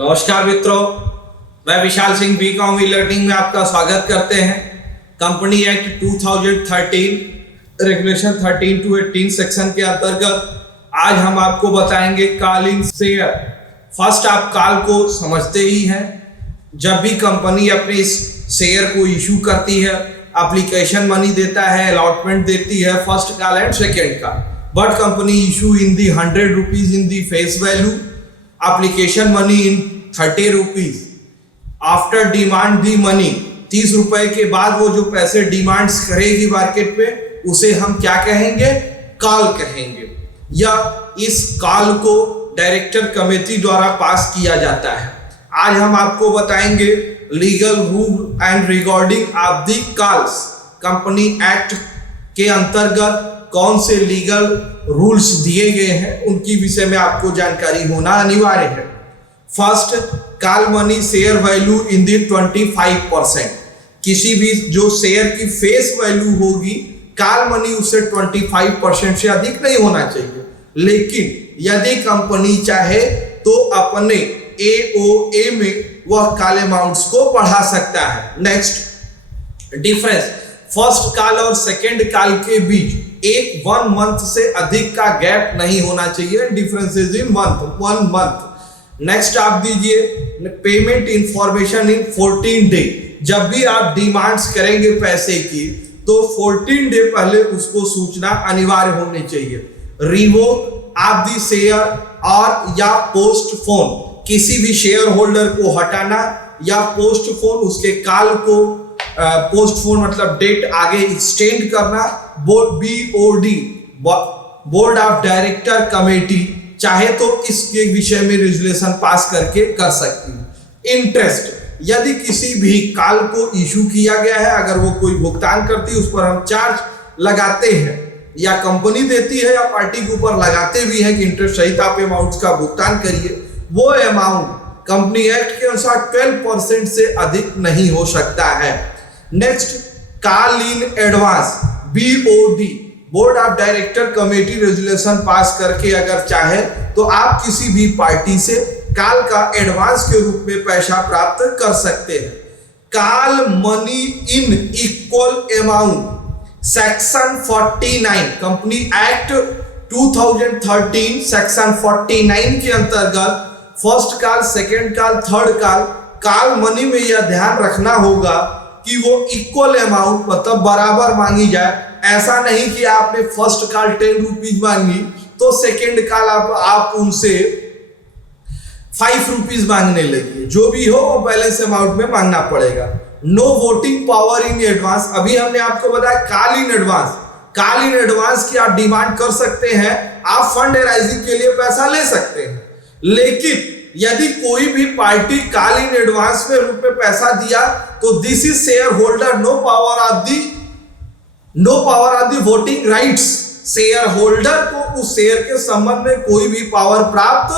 नमस्कार मित्रों, मैं Vishal Singh BCom e learning में आपका स्वागत करते हैं। Company act 2013 regulation 13 to 18 section के अंतर्गत आज हम आपको बताएंगे कॉल इन शेयर। फर्स्ट, आप कॉल को समझते ही हैं। जब भी कंपनी अपने इस शेयर को इशू करती है, एप्लीकेशन मनी देता है, अलॉटमेंट देती है, first call and second call. But company issue in the 100 rupees in the face value, application money in 30 rupees. After demand the money, 30 रुपए के बाद वो जो पैसे डिमांड्स करेगी मार्केट में, उसे हम क्या कहेंगे? कॉल कहेंगे। या इस कॉल को डायरेक्टर कमेटी द्वारा पास किया जाता है। आज हम आपको बताएंगे legal rule and regarding of the calls. Company act के अंतर्गत कौन से लीगल रूल्स दिए गए हैं, उनकी विषय में आपको जानकारी होना अनिवार्य है। First, call money share value in the 25%। किसी भी जो शेयर की फेस वैल्यू होगी, कॉल मनी उससे 25% से अधिक नहीं होना चाहिए। लेकिन यदि कंपनी चाहे तो अपने AOA में वह कॉल अमाउंट्स को बढ़ा सकता है। नेक्स्ट, डिफरेंस फर्स्ट कॉल और सेकेंड कॉल के बीच 1 मंथ से अधिक का गैप नहीं होना चाहिए। Difference is in one month. Next आप दीजिए पेमेंट इंफॉर्मेशन इन 14 डे। जब भी आप डिमांड्स करेंगे पैसे की, तो 14 डे पहले उसको सूचना अनिवार्य होनी चाहिए। रिवोक ऑफ दी शेयर और या पोस्टपोन, किसी भी शेयर होल्डर को हटाना या पोस्टपोन, उसके कॉल को पोस्टपोन मतलब डेट आगे एक्सटेंड करना। BOD board of director committee चाहे तो इसके विषय में रेजुलेशन पास करके कर सकती है। इंटरेस्ट, यदि किसी भी कॉल को इशू किया गया है, अगर वो कोई भुगतान करती है, उस पर हम चार्ज लगाते हैं, या कंपनी देती है या पार्टी के ऊपर लगाते भी हैं कि इंटरेस्ट सहित आप अमाउंट का भुगतान करिए। वो अमाउंट कंपनी एक्ट के अनुसार 12% से अधिक नहीं हो सकता है। Next, call in advance BOD board of director committee resolution pass करके अगर चाहे तो आप किसी भी पार्टी से कॉल का एडवांस के रूप में पैसा प्राप्त कर सकते हैं। Call money in equal amount section 49 company act 2013 section 49 के अंतर्गत first call, second call, third call, call money में यह ध्यान रखना होगा कि वो इक्वल अमाउंट मतलब बराबर मांगी जाए। ऐसा नहीं कि आपने फर्स्ट कॉल 10 रुपीज मांगी तो सेकेंड कॉल आप उनसे 5 रुपीज मांगने लगी। जो भी हो वो बैलेंस अमाउंट में मांगना पड़ेगा। No voting power in advance, अभी हमने आपको बताया call in advance. Call in advance की आप डिमांड कर सकते हैं, आप फंड राइजिंग के लिए पैसा ले सकते हैं। लेकिन यदि कोई भी पार्टी कॉल इन एडवांस में रूप में पैसा दिया तो this is shareholder no power of the voting rights. Shareholder को उस शेयर के संबंध में कोई भी पावर प्राप्त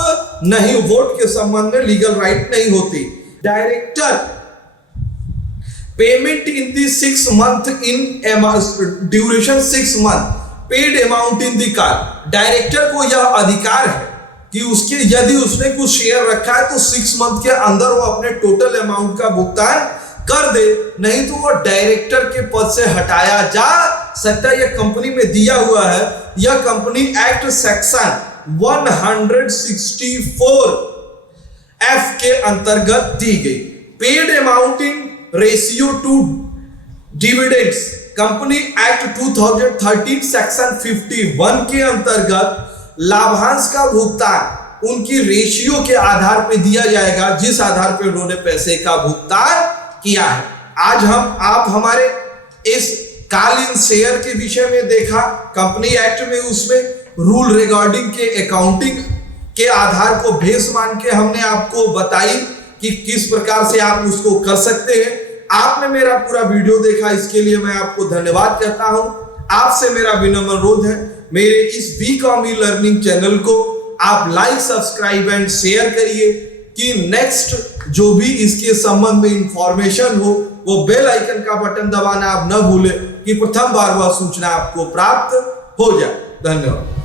नहीं, वोट के संबंध में लीगल राइट नहीं होती। Director payment in the 6 month in duration 6 month paid amount in the call. Director को यह अधिकार है कि उसके यदि उसने कुछ शेयर रखा है तो 6 मंथ के अंदर वो अपने टोटल अमाउंट का भुगतान कर दे, नहीं तो वो डायरेक्टर के पद से हटाया जा सकता है। यह कंपनी में दिया हुआ है। यह कंपनी एक्ट सेक्शन 164 F के अंतर्गत दी गई। Paid amount in ratio two dividends, company act 2013 section 51 के अंतर्गत लाभांश का भुगतान उनकी रेशियो के आधार पे दिया जाएगा, जिस आधार पे उन्होंने पैसे का भुगतान किया है। आज आप हमारे इस कॉल इन शेयर के विषय में देखा। कंपनी एक्ट में उसमें रूल रिगार्डिंग के अकाउंटिंग के आधार को बेस मान के हमने आपको बताई कि किस प्रकार से आप उसको कर सकते हैं। आपने मेरा पूरा वीडियो देखा, इसके लिए मैं आपको धन्यवाद कहता हूं। आपसे मेरा विनम्र अनुरोध है, मेरे इस बीकॉम ई लर्निंग चैनल को आप लाइक, सब्सक्राइब एंड शेयर करिए कि नेक्स्ट जो भी इसके संबंध में इंफॉर्मेशन हो वो बेल आइकन का बटन दबाना आप न भूलें कि प्रथम बार वह सूचना आपको प्राप्त हो जाए। धन्यवाद।